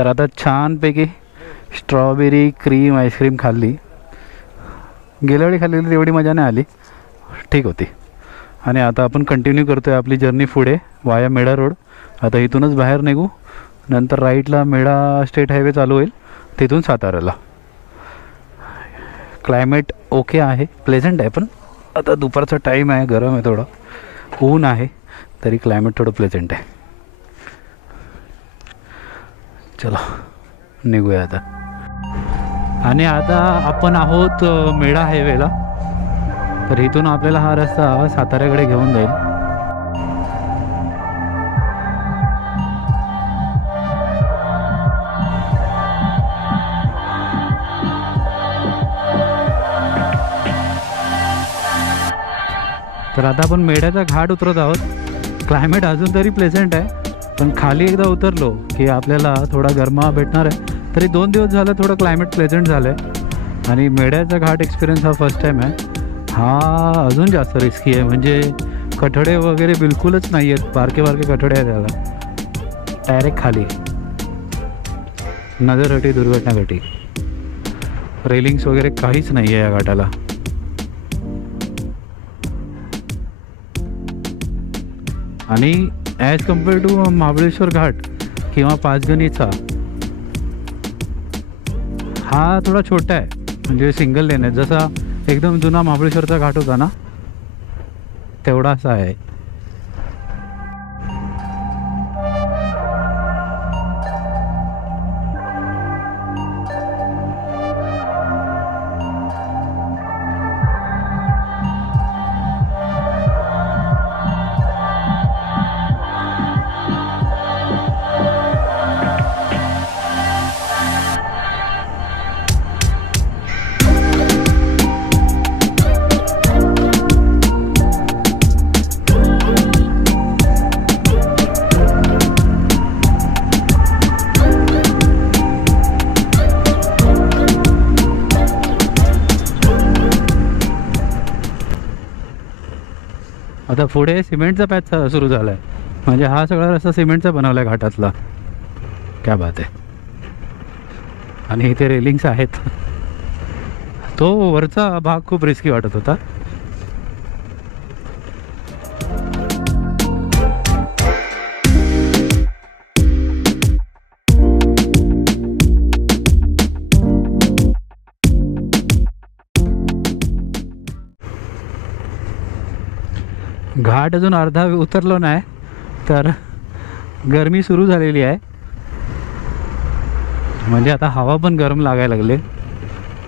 तर आता छानपैकी स्ट्रॉबेरी क्रीम आईस्क्रीम खाल्ली. गेल्या वेळी खाल्लेली तेवढी मजा नाही आली, ठीक होती. आणि आता आपण कंटिन्यू करतो आहे आपली जर्नी पुढे वाया मेढा रोड. आता इथूनच बाहेर निघू, नंतर राईटला मेढा स्टेट हायवे चालू होईल, तिथून साताऱ्याला. क्लायमेट ओके आहे, प्लेझंट आहे. पण आता दुपारचा टाईम आहे, गरम आहे, थोडं ऊन आहे, तरी क्लायमेट थोडं प्लेझंट आहे. चला निघूया आता. आणि आता आपण आहोत मेढा हायवेला. तर इथून आपल्याला हा रस्ता साताऱ्याकडे घेऊन जाईल. तर आता आपण मेढ्याचा घाट उतरत आहोत. क्लायमेट अजून तरी प्लेझंट आहे, पण खाली एकदा उतरलो की आपल्याला थोडा गरमावा भेटणार आहे. तरी 2 दिवस झालं थोडं क्लायमेट प्लेझंट झालं आहे. आणि मेढ्याचा घाट एक्सपिरियन्स हा फर्स्ट टाईम आहे. हा अजून जास्त रिस्की आहे, म्हणजे कठडे वगैरे बिलकुलच नाही आहेत, बारके बारके कठडे आहेत त्याला. डायरेक्ट खाली, नजरहटी दुर्घटनाघटी. रेलिंग्स वगैरे काहीच नाही आहे या घाटाला. आणि ॲज कम्पेअर टू महाबळेश्वर घाट किंवा पाचगणीचा हा थोडा छोटा आहे, म्हणजे सिंगल लेन आहे. जसा एकदम जुना महाबळेश्वरचा घाट होता ना, तेवढासा आहे. आता पुढे सिमेंटचा पॅच सुरू झाला आहे, म्हणजे हा सगळा रस्ता सिमेंटचा बनवला आहे घाटातला. क्या बात आहे. आणि इथे रेलिंग्स आहेत. तो वरचा भाग खूप रिस्की वाटत होता. घाट अजून अर्धा उतरलो नाही तर गरमी सुरू झालेली आहे, म्हणजे आता हवा पण गरम लागायला लागले.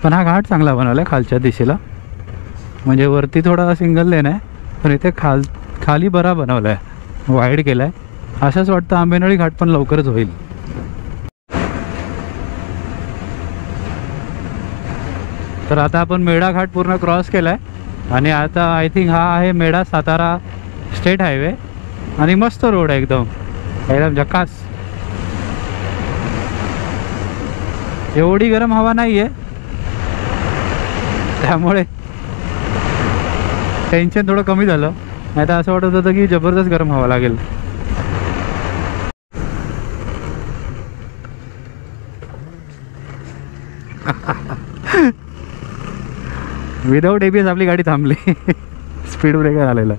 पण हा घाट चांगला बनवला आहे खालच्या दिशेला, म्हणजे वरती थोडा सिंगल लेन आहे, पण इथे खाली बरा बनवला आहे, वाईड केला आहे. असंच वाटतं आंबेनळी घाट पण लवकरच होईल. तर आता आपण मेढा घाट पूर्ण क्रॉस केला आहे आणि आता आय थिंक हा आहे मेढा सातारा स्टेट हायवे. आणि मस्त रोड आहे, एकदम झकास. एवढी गरम हवा नाही आहे, त्यामुळे टेन्शन थोडं कमी झालं. नाही तर असं वाटत होतं की जबरदस्त गरम हवा लागेल. विदाऊट ABS आपली गाडी थांबली. स्पीड ब्रेकर आलेला.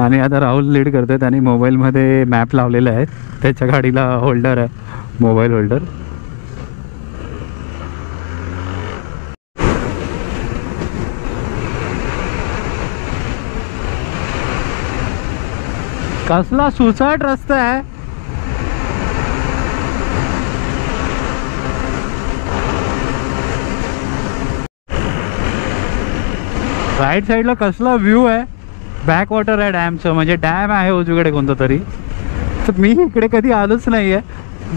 आणि आता राहुल लीड करतात आणि मोबाईलमध्ये मॅप लावलेला आहे. त्याच्या गाडीला होल्डर आहे, मोबाईल होल्डर. कसला सुसाट रस्ता आहे. राईट साईडला कसला व्ह्यू आहे. बॅक वॉटर आहे डॅमचं, म्हणजे डॅम आहे उजवीकडे कोणतं तरी. तर मी इकडे कधी आलोच नाही आहे,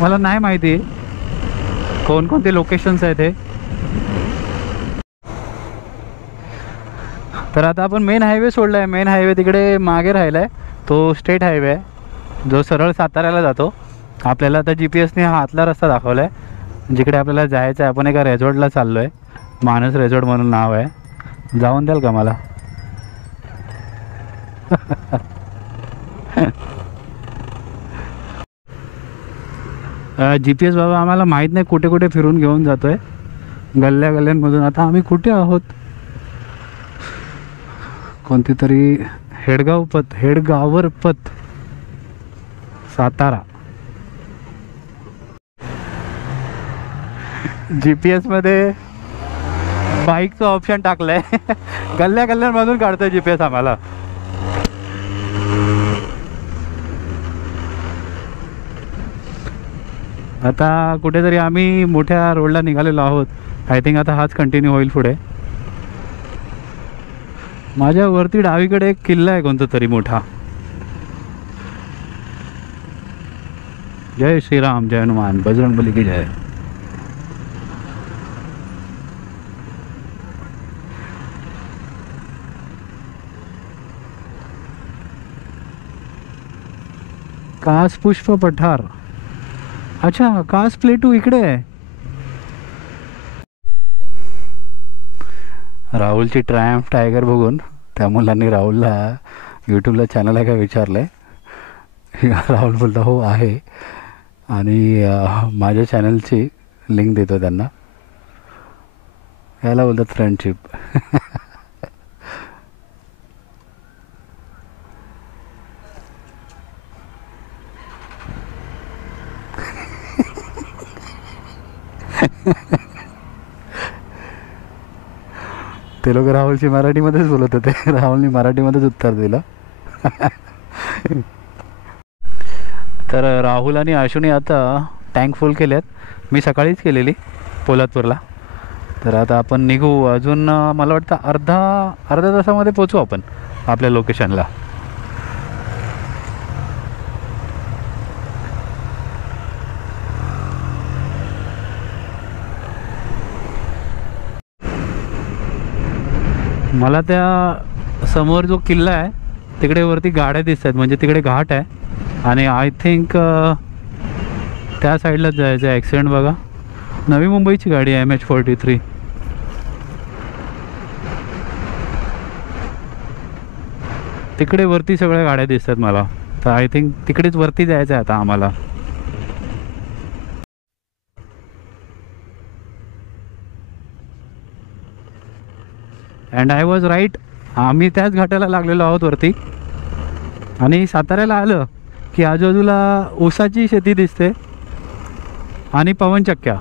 मला नाही माहिती कोणकोणते लोकेशन्स आहेत हे. तर आता आपण मेन हायवे सोडला आहे. मेन हायवे तिकडे मागे राहिला आहे, तो स्टेट हायवे आहे जो सरळ साताऱ्याला जातो. आपल्याला आता GPS ने हा आतला रस्ता दाखवला आहे जिकडे आपल्याला जायचं आहे. आपण एका रेझॉर्टला चाललो आहे, मानस रेझॉर्ट म्हणून नाव आहे. जाऊन द्याल का मला? GPS बाबा आम्हाला माहीत नाही कुठे कुठे फिरून घेऊन जातोय, गल्ल्या गल्ल्यांमधून. आता आम्ही कुठे आहोत? कोणती तरी हेडगावर पथ, सातारा. GPS मध्ये बाईकचं ऑप्शन टाकलंय. गल्ल्या गल्ल्यांमधून काढतोय GPS आम्हाला. आता कुठेतरी आम्ही मोठ्या रोडला निघालेलो आहोत. आय थिंक आता हाच कंटिन्यू होईल पुढे. माझ्या वरती डावीकडे एक किल्ला आहे कोणता तरी मोठा. जय श्रीराम, जय हनुमान, बजरंगबली की जय. कास पुष्प पठार. अच्छा, कास प्लेटू इकडे आहे. राहुलची ट्रायम्फ टायगर बघून त्या मुलांनी राहुलला यूट्यूबला चॅनल आहे का विचारलं आहे. राहुल बोलतो हो आहे, आणि माझ्या चॅनलची लिंक देतो त्यांना. याला बोलतात फ्रेंडशिप. ते लोक राहुलची मराठीमध्येच बोलत होते. राहुलनी मराठीमध्येच उत्तर दिलं. तर राहुल आणि आशुने आता टँक फुल केल्यात. मी सकाळीच केलेली पोलादपूरला. तर आता आपण निघू. अजून मला वाटतं अर्धा तासामध्ये पोचू आपण आपल्या लोकेशनला. मला त्या समोर जो किल्ला आहे तिकडे वरती गाड्या दिसत आहेत, म्हणजे तिकडे घाट आहे. आणि आय थिंक त्या साईडलाच जायचं आहे. ॲक्सिडेंट बघा, नवी मुंबईची गाडी आहे MH43. तिकडे वरती सगळ्या गाड्या दिसतात मला. तर आय थिंक तिकडेच वरती जायचं आहे आता आम्हाला. And I was right. आम्ही त्याच घाटाला लागलेलो आहोत वरती. आणि साताऱ्याला आलं की आजूबाजूला ऊसाची शेती दिसते आणि पवनचक्क्या.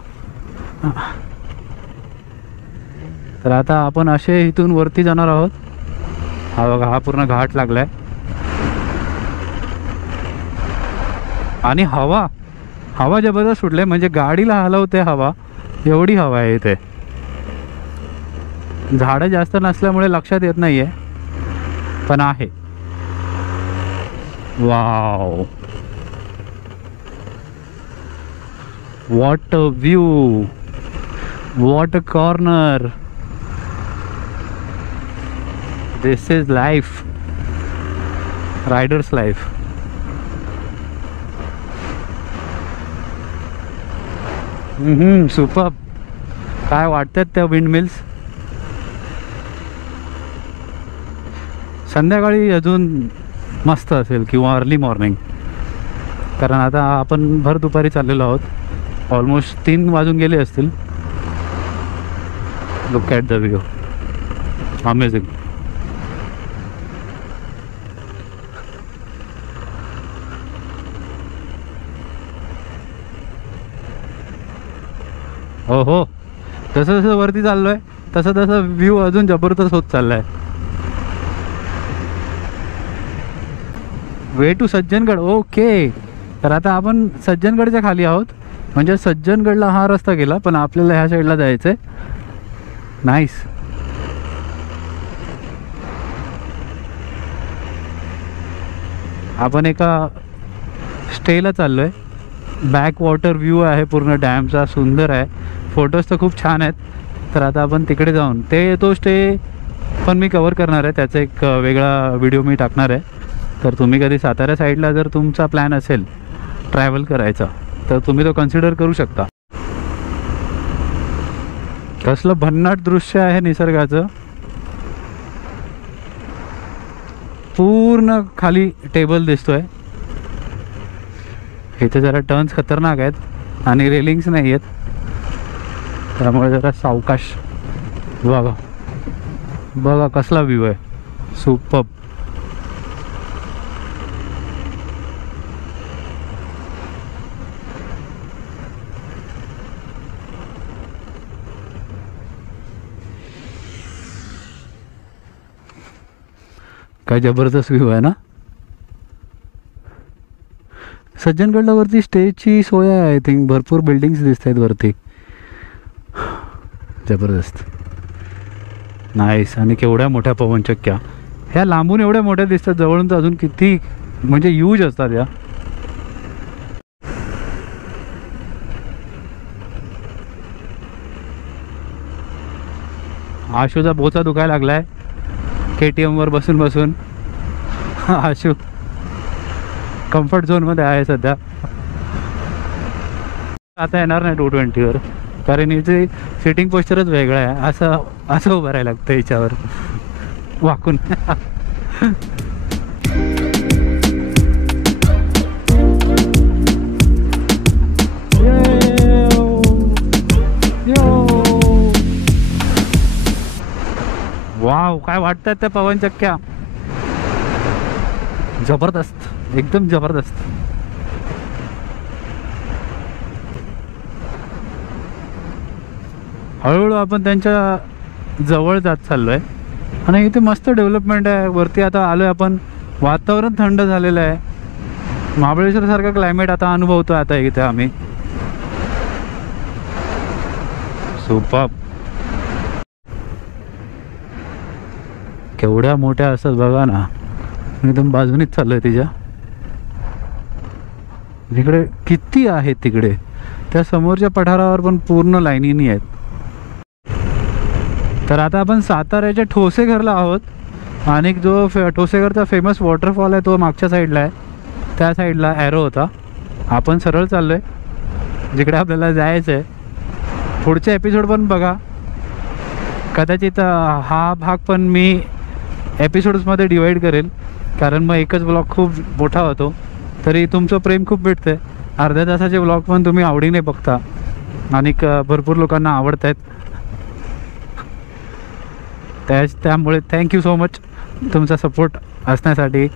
तर आता आपण असे इथून वरती जाणार आहोत. हा बघा, हा पूर्ण घाट लागलाय. आणि हवा जबरदस्त सुटले, म्हणजे गाडीला हलवते हवा, एवढी हवा आहे इथे. झाडं जास्त नसल्यामुळे लक्षात येत नाही आहे, पण आहे. Wow, what a view, what a corner. This is life, riders life. Super. काय वाटतात त्या विंड मिल्स. संध्याकाळी अजून मस्त असेल किंवा अर्ली मॉर्निंग, कारण आता आपण भर दुपारी चाललेलो आहोत. ऑलमोस्ट 3 वाजून गेले असतील. Look at the view, amazing. हो हो, जसं जसं वरती चाललो आहे तसं तसं व्ह्यू अजून जबरदस्त होत चालला आहे. Way to Sajjangad. ओके, तर आता आपण सज्जनगडच्या खाली आहोत. म्हणजे सज्जनगडला हा रस्ता गेला, पण आपल्याला ह्या साईडला जायचं आहे. नाईस. आपण एका स्टेला चाललो आहे. बॅक वॉटर व्ह्यू आहे पूर्ण डॅमचा, सुंदर आहे. फोटोज तर खूप छान आहेत. तर आता आपण तिकडे जाऊन तो स्टे पण मी कवर करणार आहे. त्याचा एक वेगळा व्हिडिओ मी टाकणार आहे. तर तुम्ही कधी सातारा साईडला जर तुमचा प्लॅन असेल ट्रॅव्हल करायचा, तर तुम्ही तो कन्सिडर करू शकता. कसलं भन्नाट दृश्य आहे निसर्गाचं. पूर्ण खाली टेबल दिसतोय. इथे जरा टर्न्स खतरनाक आहेत, आणि रेलिंग्स नाही आहेत, त्यामुळे जरा सावकाश. बघा बघा कसला व्ह्यू आहे, सुपर. काय जबरदस्त व्ह्यू आहे ना. सज्जनगडला वरती स्टेजची सोय आहे आय थिंक, भरपूर बिल्डिंग्स दिसत आहेत वरती. जबरदस्त, नाईस. आणि केवढ्या मोठ्या पवनचक्क्या, ह्या लांबून एवढ्या मोठ्या दिसतात, जवळून तर अजून किती म्हणजे ह्यूज असतात या. आशूचा बोचा दुखायला लागलाय KTM वर बसून बसून. आशू कम्फर्ट झोनमध्ये आहे सध्या. आता येणार नाही 220वर, कारण याची सिटिंग पोस्चरच वेगळा आहे. असं असं उभं राहायला लागतं याच्यावर वाकून. वाव, काय वाटतात त्या पवनचक्क्या, जबरदस्त, एकदम जबरदस्त. हळूहळू आपण त्यांच्या जवळ जात चाललोय आणि इथे मस्त डेव्हलपमेंट आहे. वरती आता आलोय आपण, वातावरण थंड झालेलं आहे. महाबळेश्वर सारखं क्लायमेट आता अनुभवतोय आता इथे आम्ही. सुपर. केवढ्या मोठ्या असतात बघा ना, एकदम बाजूनीच चाललोय तिच्या. तिकडे किती आहेत, तिकडे त्या समोरच्या पठारावर पण पूर्ण लाईनीनी आहेत. तर आता आपण साताऱ्याच्या ठोसेघरला आहोत आणि जो ठोसेघरचा फेमस वॉटरफॉल आहे तो मागच्या साईडला आहे. त्या साईडला ॲरो होता. आपण सरळ चाललोय जिकडे आपल्याला जायचं आहे. पुढचे एपिसोड पण बघा, कदाचित हा भाग पण मी एपिसोड्समध्ये डिवाईड करेल, कारण मग एकच ब्लॉग खूप मोठा होतो. तरी तुमचं प्रेम खूप भेटतं. अर्ध्या तासाचे ब्लॉग पण तुम्ही आवडीने बघता आणि भरपूर लोकांना आवडत आहेत. त्यामुळे थँक्यू सो मच तुमचा सपोर्ट असण्यासाठी.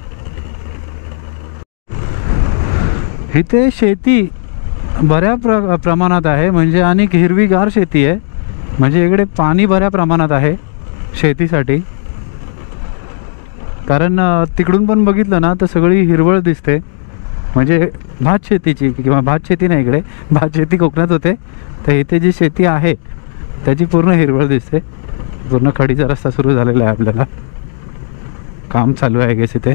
इथे शेती बऱ्या प्रमाणात आहे, म्हणजे आणि हिरवीगार शेती आहे. म्हणजे इकडे पाणी बऱ्या प्रमाणात आहे शेतीसाठी. कारण तिकडून पण बघितलं ना तर सगळी हिरवळ दिसते. म्हणजे भात शेतीची, किंवा भात शेती नाही, इकडे भात शेती कोकणात होते, तर इथे जी शेती आहे त्याची पूर्ण हिरवळ दिसते. पूर्ण खडीचा रस्ता सुरू झालेला आहे, आपल्याला काम चालू आहे गेस इथे.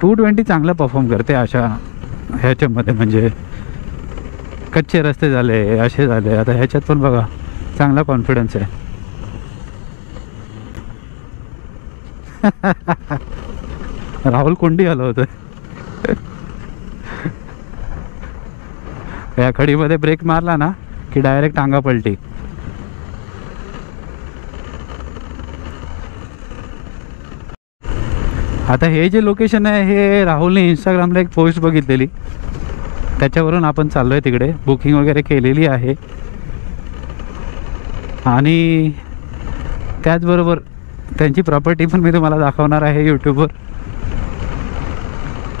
.220 चांगला परफॉर्म करते अशा ह्याच्यामध्ये. म्हणजे कच्चे रस्ते झाले, असे झाले, आता ह्याच्यात पण बघा चांगला कॉन्फिडन्स आहे. राहुल कोंडी आलं होतं. या खडीमध्ये ब्रेक मारला ना की डायरेक्ट टांगा पलटी. आता हे जे लोकेशन आहे हे राहुलने इंस्टाग्रामला एक पोस्ट बघितलेली, त्याच्यावरून आपण चाललो आहे तिकडे. बुकिंग वगैरे केलेली आहे आणि त्याचबरोबर त्यांची प्रॉपर्टी पण मी तुम्हाला दाखवणार आहे यूट्यूबवर.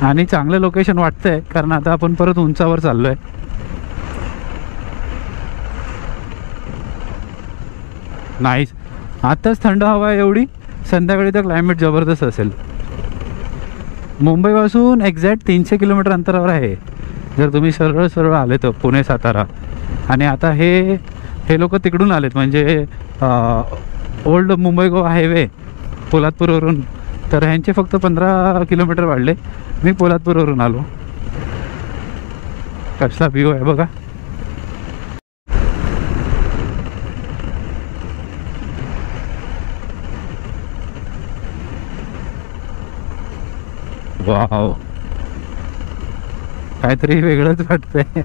आणि चांगलं लोकेशन वाटतंय, कारण आता आपण परत उंचावर चाललो आहे. नाईस. आत्ताच थंड हवा आहे एवढी, संध्याकाळी तर क्लायमेट जबरदस्त असेल. मुंबईपासून एक्झॅक्ट 300 किलोमीटर अंतरावर आहे जर तुम्ही सरळ सरळ आले तर, पुणे सातारा. आणि आता हे लोक तिकडून आलेत, म्हणजे ओल्ड मुंबई गोवा हायवे पोलादपूरवरून. तर ह्यांचे फक्त 15 किलोमीटर वाढले. मी पोलादपूरवरून आलो. कसला व्ह्यू आहे बघा. वाव, काहीतरी वेगळंच वाटतंय.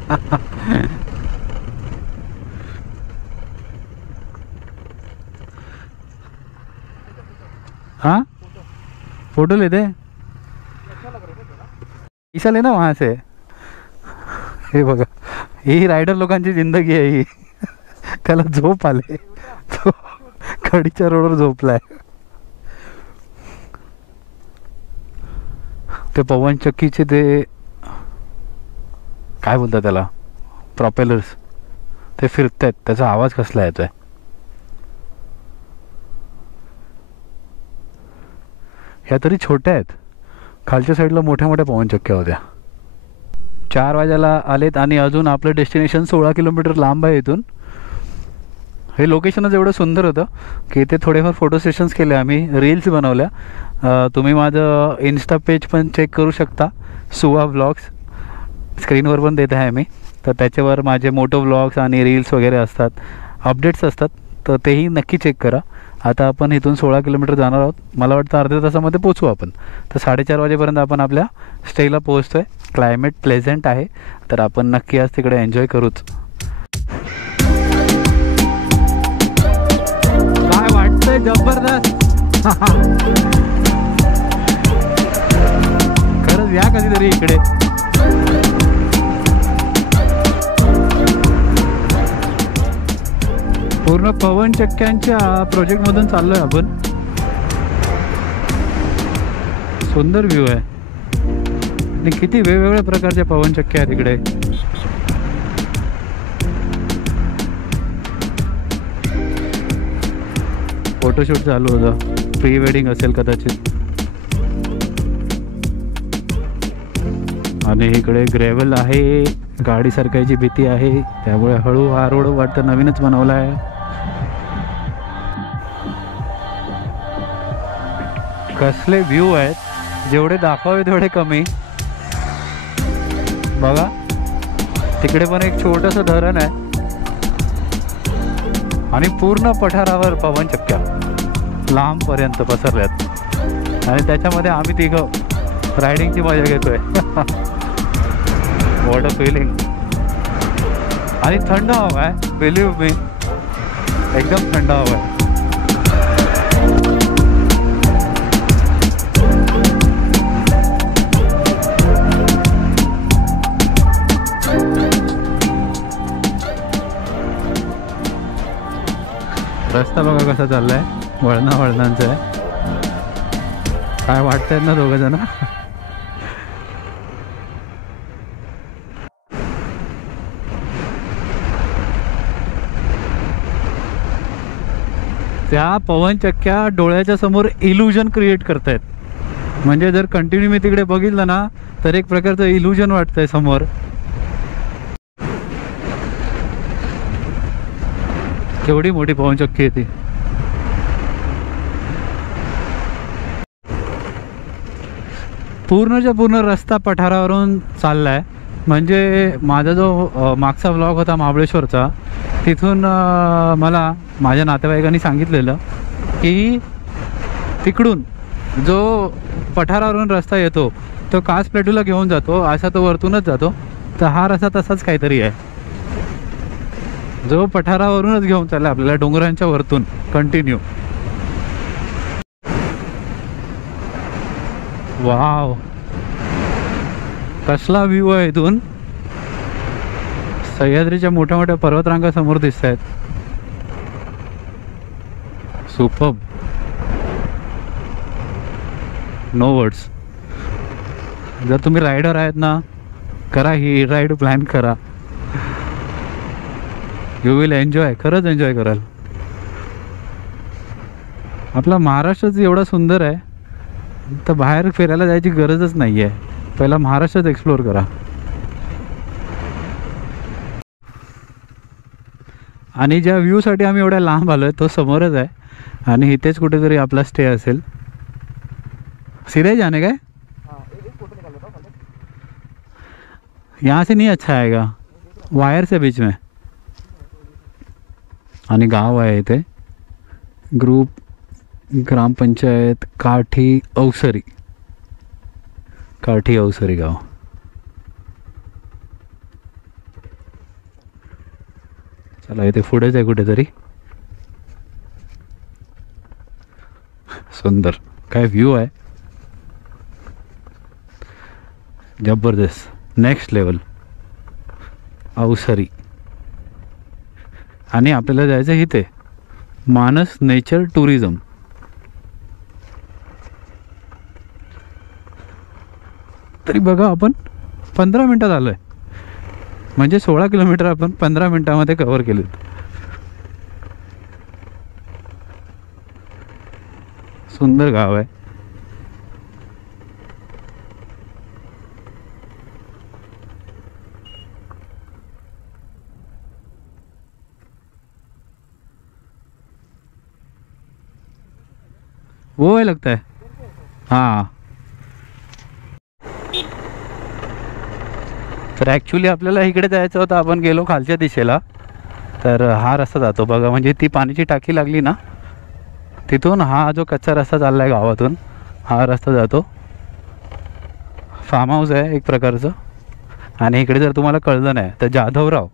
हां फोटो लेते, पैसा लेना वहाँ से। हे बघा, ही रायडर लोकांची जिंदगी आहे ही. त्याला झोप आले, तो कडीच्या रोडवर झोपलाय. ते पवन चक्कीचे ते काय बोलतात त्याला, प्रॉपेलर्स, ते फिरतायत, त्याचा आवाज कसला येतोय. ह्या तरी छोट्या आहेत, खालच्या साईडला मोठ्या मोठ्या पवनचक्क्या होत्या. 4 वाजायला आलेत आणि अजून आपलं डेस्टिनेशन 16 किलोमीटर लांब आहे इथून. हे लोकेशनच एवढं सुंदर होतं की इथे थोडेफार फोटो सेशन्स केले आम्ही, रील्स बनवल्या. तुम्ही माझं इन्स्टा पेज पण चेक करू शकता, सुवा व्लॉग्स, स्क्रीनवर पण देत आहे मी. तर त्याच्यावर माझे मोटो व्लॉग्स आणि रील्स वगैरे असतात, अपडेट्स असतात, तर तेही नक्की चेक करा. आता आपण इथून 16 किलोमीटर जाणार आहोत. मला वाटतं अर्ध्या तासामध्ये पोचू आपण. तर 4:30 वाजेपर्यंत आपण आपल्या स्टेला पोहोचतो आहे. क्लायमेट प्लेझंट आहे, तर आपण नक्की आज तिकडे एन्जॉय करूच. काय वाटतंय, जबरदस्त. खरंच या कधीतरी इकडे. पूर्ण पवनचक्क्यांच्या प्रोजेक्टमधून चाललोय आपण. सुंदर व्ह्यू आहे आणि किती वेगवेगळ्या प्रकारच्या पवनचक्क्या आहेत इकडे. फोटोशूट चालू होतं, प्री वेडिंग असेल कदाचित. आणि इकडे ग्रेव्हल आहे, गाडी सरकायची भीती आहे, त्यामुळे हळू हा रोड वाटतं नवीनच बनवला आहे. कसले व्ह्यू आहेत, जेवढे दाखवावे तेवढे कमी. बघा तिकडे पण एक छोटंसं धरण आहे आणि पूर्ण पठारावर पवनचक्क्या लांबपर्यंत पसरल्यात आणि त्याच्यामध्ये आम्ही तिघं रायडिंगची मजा घेतोय. What a feeling. आणि थंड हवा आहे, बिलीव्ह मी, एकदम थंड हवा आहे. रस्ता बघा कसा चाललाय, वळणांचा आहे. काय वाटतंय ना दोघं जण. त्या पवनचक्क्या डोळ्याच्या समोर इल्युजन क्रिएट करतायत. म्हणजे जर कंटिन्यू मी तिकडे बघितलं ना तर एक प्रकारचं इल्युजन वाटतंय समोर. केवढी मोठी पवनचक्की आहे ती. पूर्णच्या पूर्ण रस्ता पठारावरून चाललाय. म्हणजे माझा जो मागचा व्लॉग होता महाबळेश्वरचा, तिथून मला माझ्या नातेवाईकांनी सांगितलेलं की तिकडून जो पठारावरून रस्ता येतो तो कास प्लेटूला घेऊन जातो, असा तो वरतूनच जातो. तर हा रस्ता तसाच काहीतरी आहे, जो पठारावरूनच घेऊन चालला आपल्याला डोंगरांच्या वरतून कंटिन्यू. वाव, कसला व्ह्यू आहे इथून. सह्याद्रीच्या मोठ्या मोठ्या पर्वतरांगा समोर दिसत आहेत. Superb, no words. जर तुम्ही रायडर आहेत ना, करा ही राईड, प्लॅन करा. यू विल एन्जॉय, खरंच एन्जॉय कराल. आपला महाराष्ट्रच एवढा सुंदर आहे तर बाहेर फिरायला जायची गरजच नाही आहे. पहिला महाराष्ट्रच एक्सप्लोअर करा. आणि ज्या व्ह्यूसाठी आम्ही एवढ्या लांब आलो आहे तो समोरच आहे आणि इथेच कुठेतरी आपला स्टे असेल. सीधे जाने का, यहाँ से नहीं अच्छा आएगा, वायर से बीच में. आणि गाव आहे इथे, ग्रुप ग्रामपंचायत काठी अवसरी, काठी अवसरी गाव. चला इथे पुढेच आहे कुठेतरी. सुंदर काय व्ह्यू आहे. जबरदस्त, नेक्स्ट लेवल. अवसरी. आणि आपल्याला जायचं इथे मानस नेचर टुरिझम. तरी बघा आपण 15 मिनटात आलो आहे, म्हणजे 16 किलोमीटर आपण 15 मिनटामध्ये कव्हर केलेत. सुंदर गाव आहे. वो है लगता है. हाँ. तर ॲक्च्युली आपल्याला इकडे जायचं होतं, आपण गेलो खालच्या दिशेला. तर हा रस्ता जातो बघा, म्हणजे ती पाण्याची टाकी लागली ना तिथून हा जो कच्चा रस्ता चालला आहे गावातून, हा रस्ता जातो. फार्म हाऊस आहे एक प्रकारचं. आणि इकडे जर तुम्हाला कळलं नाही तर जाधवराव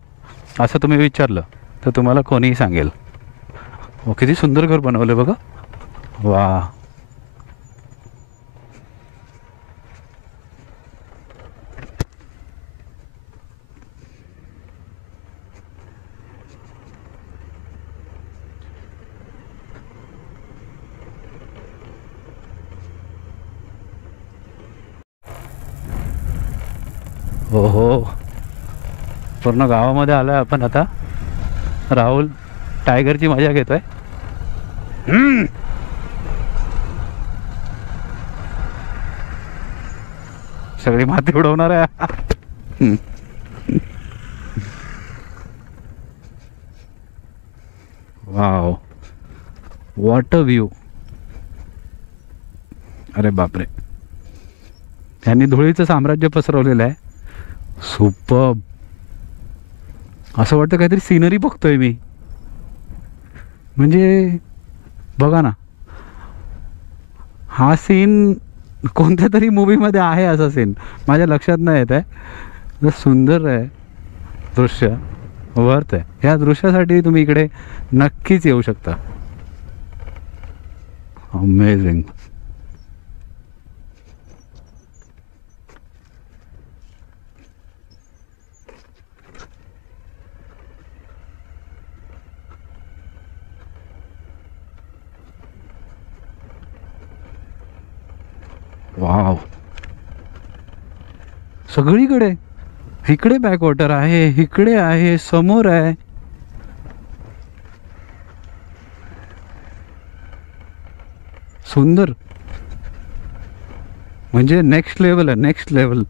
असं तुम्ही विचारलं तर तुम्हाला कोणीही सांगेल. हो, किती सुंदर घर बनवलं बघा. वा. हो हो, पूर्ण गावामध्ये आलो आहे आपण आता. राहुल टायगरची मजा घेतोय. सगळी माती उडवणार आहे. Wow, what a view. अरे बापरे, त्यांनी धुळीचं साम्राज्य पसरवलेलं आहे. सुपर. असं वाटतं काहीतरी सिनरी बघतोय मी. म्हणजे बघा ना, हा सीन कोणत्या तरी मूवीमध्ये आहे. असा सीन माझ्या लक्षात नाही येत आहे. सुंदर आहे दृश्य, वर्थ आहे. ह्या दृश्यासाठी तुम्ही इकडे नक्कीच येऊ शकता. अमेझिंग. वाव. सगळीकडे इकडे बॅकवॉटर आहे, इकडे आहे, समोर आहे. सुंदर, म्हणजे नेक्स्ट लेवल आहे, नेक्स्ट लेवल.